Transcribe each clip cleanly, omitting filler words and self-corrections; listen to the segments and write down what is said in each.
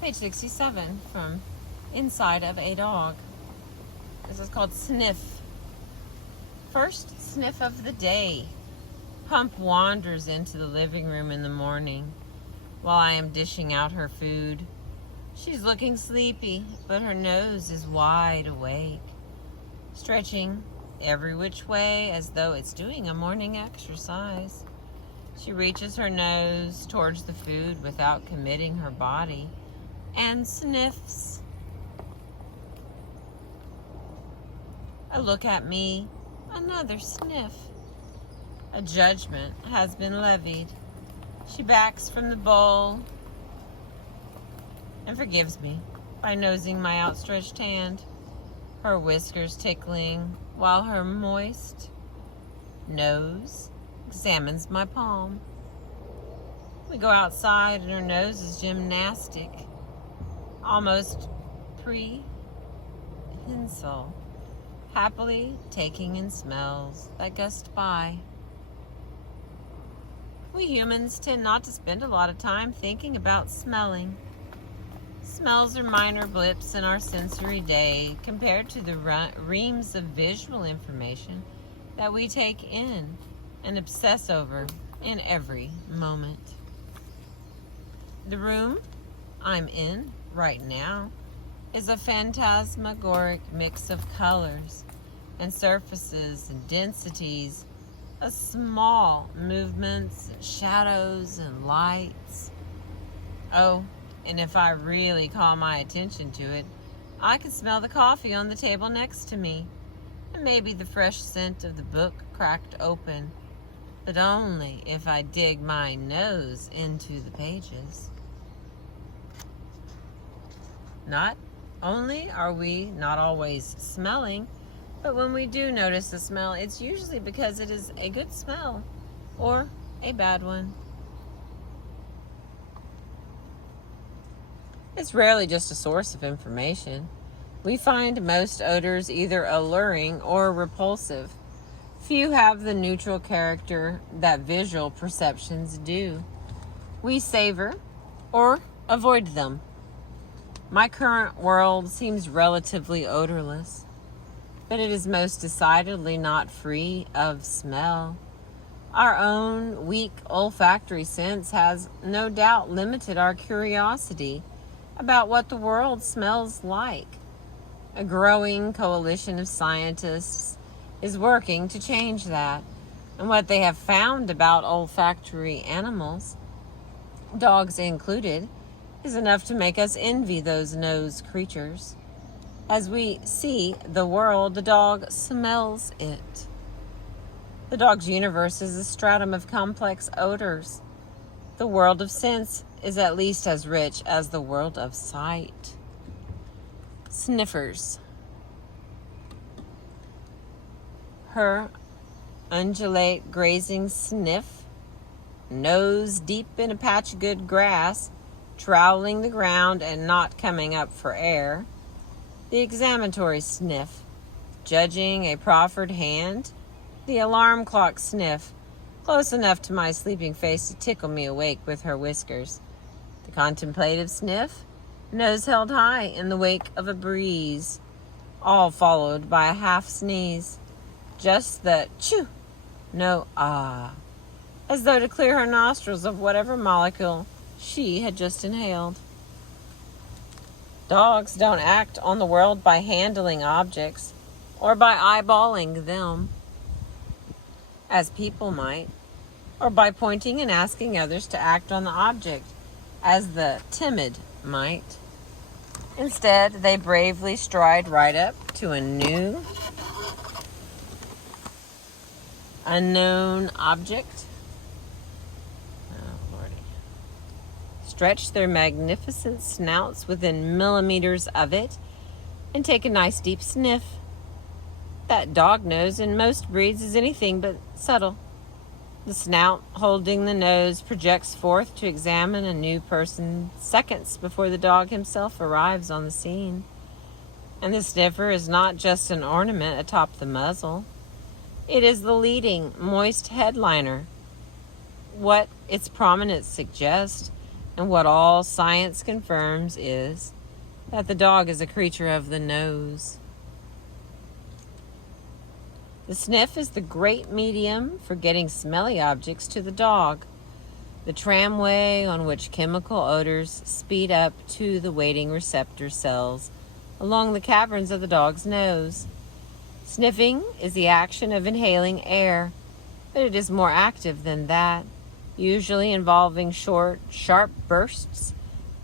Page 67 from Inside of a Dog. This is called Sniff. First sniff of the day. Pump wanders into the living room in the morning while I am dishing out her food. She's looking sleepy, but her nose is wide awake, stretching every which way as though it's doing a morning exercise. She reaches her nose towards the food without committing her body and sniffs. A look at me, another sniff. A judgment has been levied. She backs from the bowl and forgives me by nosing my outstretched hand, her whiskers tickling while her moist nose examines my palm. We go outside and her nose is gymnastic, almost prehensile, happily taking in smells that gust by. We humans tend not to spend a lot of time thinking about smelling. Smells are minor blips in our sensory day compared to the reams of visual information that we take in and obsess over in every moment. The room I'm in right now is a phantasmagoric mix of colors and surfaces and densities, of small movements, shadows, and lights. Oh, and if I really call my attention to it, I can smell the coffee on the table next to me, and maybe the fresh scent of the book cracked open, but only if I dig my nose into the pages. Not only are we not always smelling, but when we do notice a smell, it's usually because it is a good smell or a bad one. It's rarely just a source of information. We find most odors either alluring or repulsive. Few have the neutral character that visual perceptions do. We savor or avoid them. My current world seems relatively odorless, but it is most decidedly not free of smell. Our own weak olfactory sense has no doubt limited our curiosity about what the world smells like. A growing coalition of scientists is working to change that, and what they have found about olfactory animals, dogs included, is enough to make us envy those nose creatures. As we see the world, the dog smells it. The dog's universe is a stratum of complex odors. The world of sense is at least as rich as the world of sight. Sniffers. Her undulate grazing sniff, nose deep in a patch of good grass, troweling the ground and not coming up for air. The examinatory sniff, judging a proffered hand. The alarm clock sniff, close enough to my sleeping face to tickle me awake with her whiskers. The contemplative sniff, nose held high in the wake of a breeze, all followed by a half sneeze. Just the chew, no ah, as though to clear her nostrils of whatever molecule she had just inhaled. Dogs don't act on the world by handling objects or by eyeballing them, as people might, or by pointing and asking others to act on the object, as the timid might. Instead, they bravely stride right up to a new, unknown object. Stretch their magnificent snouts within millimeters of it, and take a nice deep sniff. That dog nose in most breeds is anything but subtle. The snout holding the nose projects forth to examine a new person seconds before the dog himself arrives on the scene. And the sniffer is not just an ornament atop the muzzle. It is the leading, moist headliner. What its prominence suggests, And what all science confirms is that the dog is a creature of the nose. The sniff is the great medium for getting smelly objects to the dog, the tramway on which chemical odors speed up to the waiting receptor cells along the caverns of the dog's nose. Sniffing is the action of inhaling air, but it is more active than that, usually involving short, sharp bursts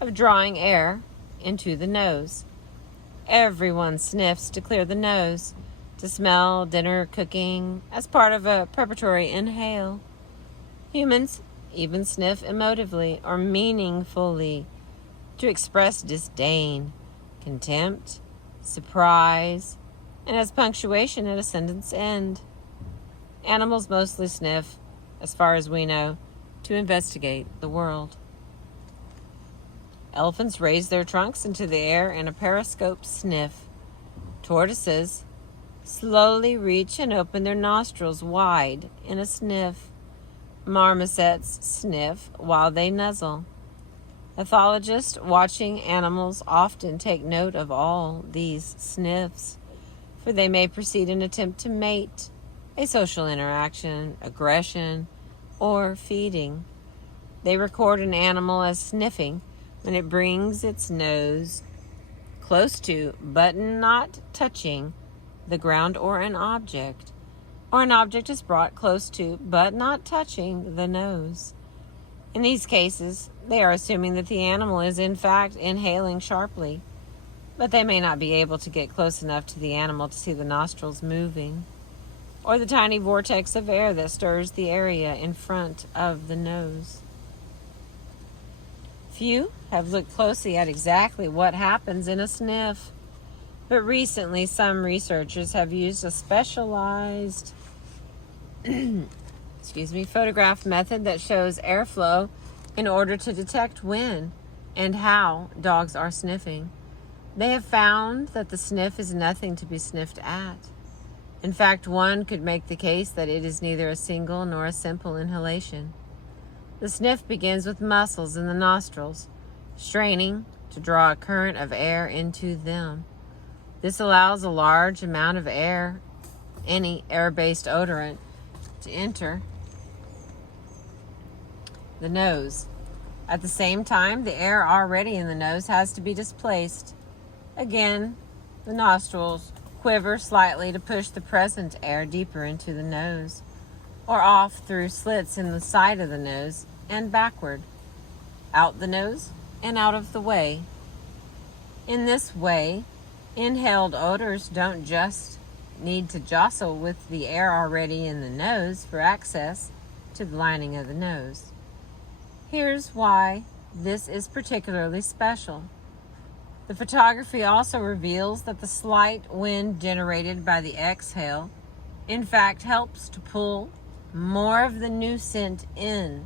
of drawing air into the nose. Everyone sniffs to clear the nose, to smell dinner cooking as part of a preparatory inhale. Humans even sniff emotively or meaningfully to express disdain, contempt, surprise, and as punctuation at a sentence end. Animals mostly sniff, as far as we know, to investigate the world. Elephants raise their trunks into the air in a periscope sniff. Tortoises slowly reach and open their nostrils wide in a sniff. Marmosets sniff while they nuzzle. Ethologists watching animals often take note of all these sniffs, for they may precede an attempt to mate, a social interaction, aggression, or feeding. They record an animal as sniffing when it brings its nose close to, but not touching, the ground or an object is brought close to, but not touching, the nose. In these cases, they are assuming that the animal is in fact inhaling sharply, but they may not be able to get close enough to the animal to see the nostrils moving, or the tiny vortex of air that stirs the area in front of the nose. Few have looked closely at exactly what happens in a sniff, but recently some researchers have used a specialized photograph method that shows airflow in order to detect when and how dogs are sniffing. They have found that the sniff is nothing to be sniffed at. In fact, one could make the case that it is neither a single nor a simple inhalation. The sniff begins with muscles in the nostrils, straining to draw a current of air into them. This allows a large amount of air, any air-based odorant, to enter the nose. At the same time, the air already in the nose has to be displaced. Again, the nostrils quiver slightly to push the present air deeper into the nose, or off through slits in the side of the nose and backward, out the nose and out of the way. In this way, inhaled odors don't just need to jostle with the air already in the nose for access to the lining of the nose. Here's why this is particularly special. The photography also reveals that the slight wind generated by the exhale, in fact, helps to pull more of the new scent in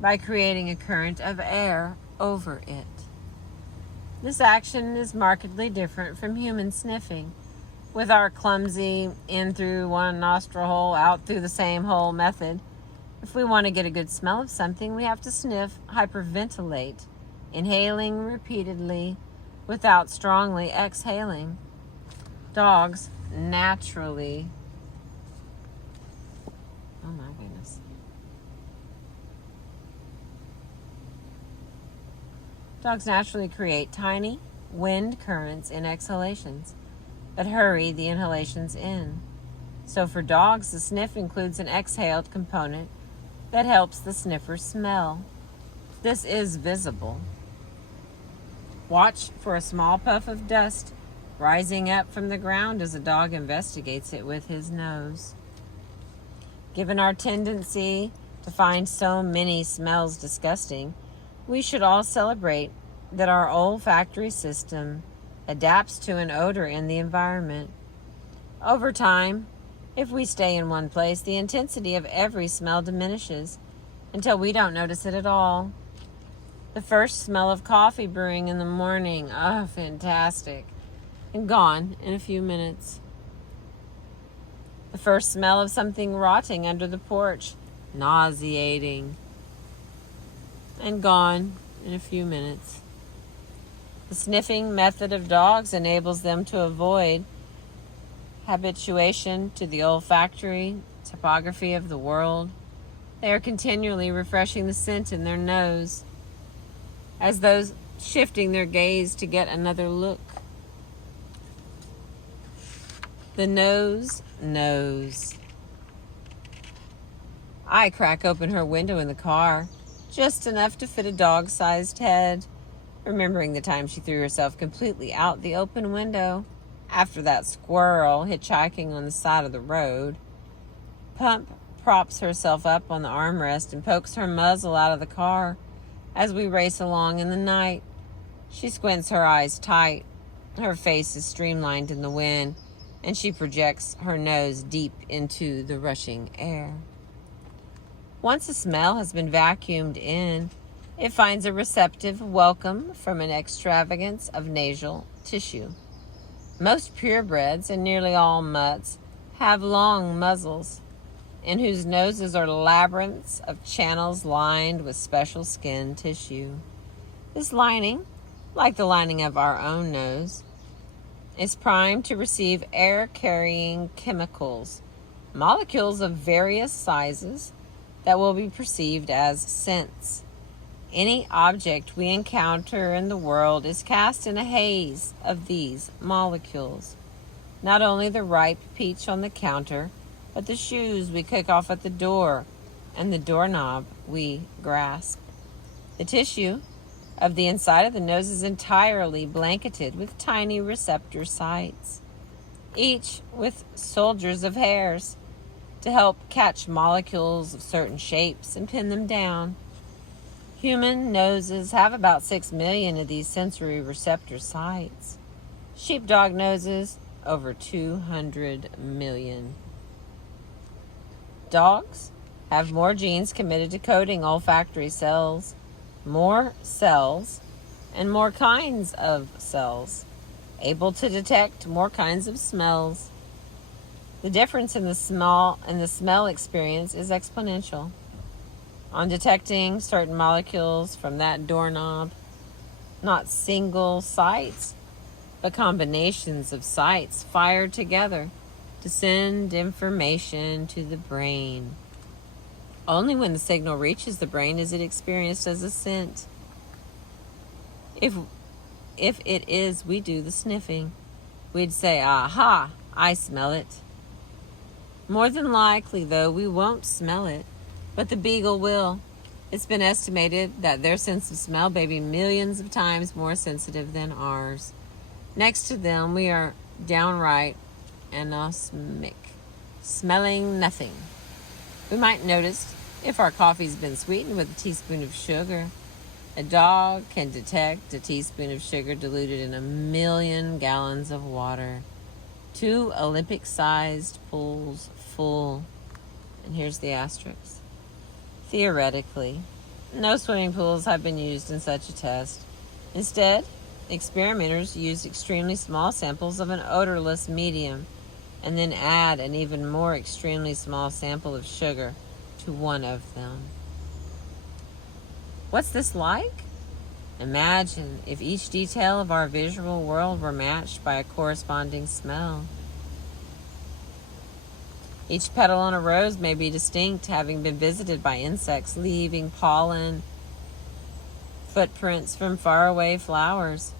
by creating a current of air over it. This action is markedly different from human sniffing, with our clumsy in through one nostril hole, out through the same hole method. If we want to get a good smell of something, we have to sniff, hyperventilate, inhaling repeatedly without strongly exhaling. Dogs naturally create tiny wind currents in exhalations that hurry the inhalations in. So for dogs, the sniff includes an exhaled component that helps the sniffer smell. This is visible. Watch for a small puff of dust rising up from the ground as a dog investigates it with his nose. Given our tendency to find so many smells disgusting, we should all celebrate that our olfactory system adapts to an odor in the environment. Over time, if we stay in one place, the intensity of every smell diminishes until we don't notice it at all. The first smell of coffee brewing in the morning, oh, fantastic, and gone in a few minutes. The first smell of something rotting under the porch, nauseating, and gone in a few minutes. The sniffing method of dogs enables them to avoid habituation to the olfactory topography of the world. They are continually refreshing the scent in their nose, as though shifting their gaze to get another look. The nose knows. I crack open her window in the car, just enough to fit a dog-sized head, remembering the time she threw herself completely out the open window after that squirrel hitchhiking on the side of the road. Pump props herself up on the armrest and pokes her muzzle out of the car as we race along in the night. She squints her eyes tight. Her face is streamlined in the wind, and she projects her nose deep into the rushing air. Once a smell has been vacuumed in, it finds a receptive welcome from an extravagance of nasal tissue. Most purebreds and nearly all mutts have long muzzles, in whose noses are labyrinths of channels lined with special skin tissue. This lining, like the lining of our own nose, is primed to receive air-carrying chemicals, molecules of various sizes that will be perceived as scents. Any object we encounter in the world is cast in a haze of these molecules. Not only the ripe peach on the counter, but the shoes we kick off at the door and the doorknob we grasp. The tissue of the inside of the nose is entirely blanketed with tiny receptor sites, each with soldiers of hairs to help catch molecules of certain shapes and pin them down. Human noses have about 6 million of these sensory receptor sites. Sheepdog noses, over 200 million. Dogs have more genes committed to coding olfactory cells, more cells, and more kinds of cells, able to detect more kinds of smells. The difference in the smell experience is exponential. On detecting certain molecules from that doorknob, not single sites, but combinations of sites fired together to send information to the brain. Only when the signal reaches the brain is it experienced as a scent. If it is, we do the sniffing. We'd say, aha, I smell it. More than likely, though, we won't smell it, but the beagle will. It's been estimated that their sense of smell may be millions of times more sensitive than ours. Next to them, we are downright anosmic, smelling nothing. We might notice if our coffee's been sweetened with a teaspoon of sugar. A dog can detect a teaspoon of sugar diluted in 1 million gallons of water. 2 Olympic-sized pools full. And here's the asterisk. Theoretically, no swimming pools have been used in such a test. Instead, experimenters use extremely small samples of an odorless medium and then add an even more extremely small sample of sugar to one of them. What's this like? Imagine if each detail of our visual world were matched by a corresponding smell. Each petal on a rose may be distinct, having been visited by insects, leaving pollen footprints from faraway flowers.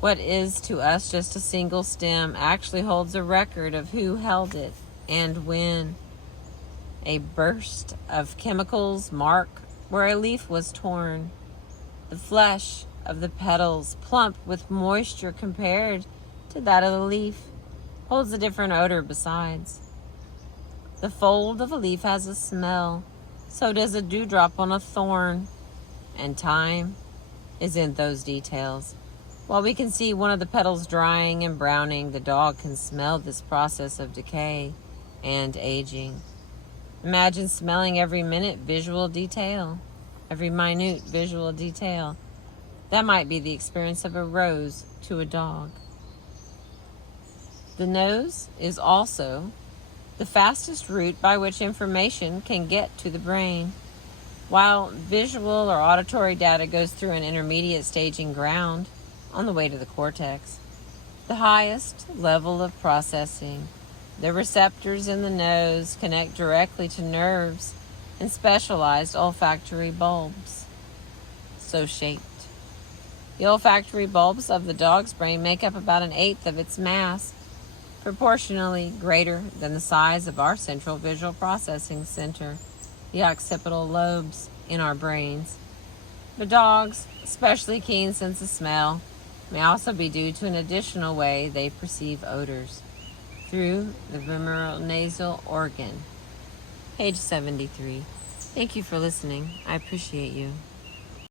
What is to us just a single stem actually holds a record of who held it and when. A burst of chemicals mark where a leaf was torn. The flesh of the petals, plump with moisture compared to that of the leaf, holds a different odor besides. The fold of a leaf has a smell, so does a dewdrop on a thorn, and time is in those details. While we can see one of the petals drying and browning, the dog can smell this process of decay and aging. Imagine smelling every minute visual detail, every minute visual detail. That might be the experience of a rose to a dog. The nose is also the fastest route by which information can get to the brain. while visual or auditory data goes through an intermediate staging ground on the way to the cortex. The highest level of processing, the receptors in the nose connect directly to nerves and specialized olfactory bulbs, so shaped. The olfactory bulbs of the dog's brain make up about 1/8 of its mass, proportionally greater than the size of our central visual processing center, the occipital lobes in our brains. But dogs' especially keen sense of smell may also be due to an additional way they perceive odors, through the vomeronasal organ. Page 73. Thank you for listening. I appreciate you.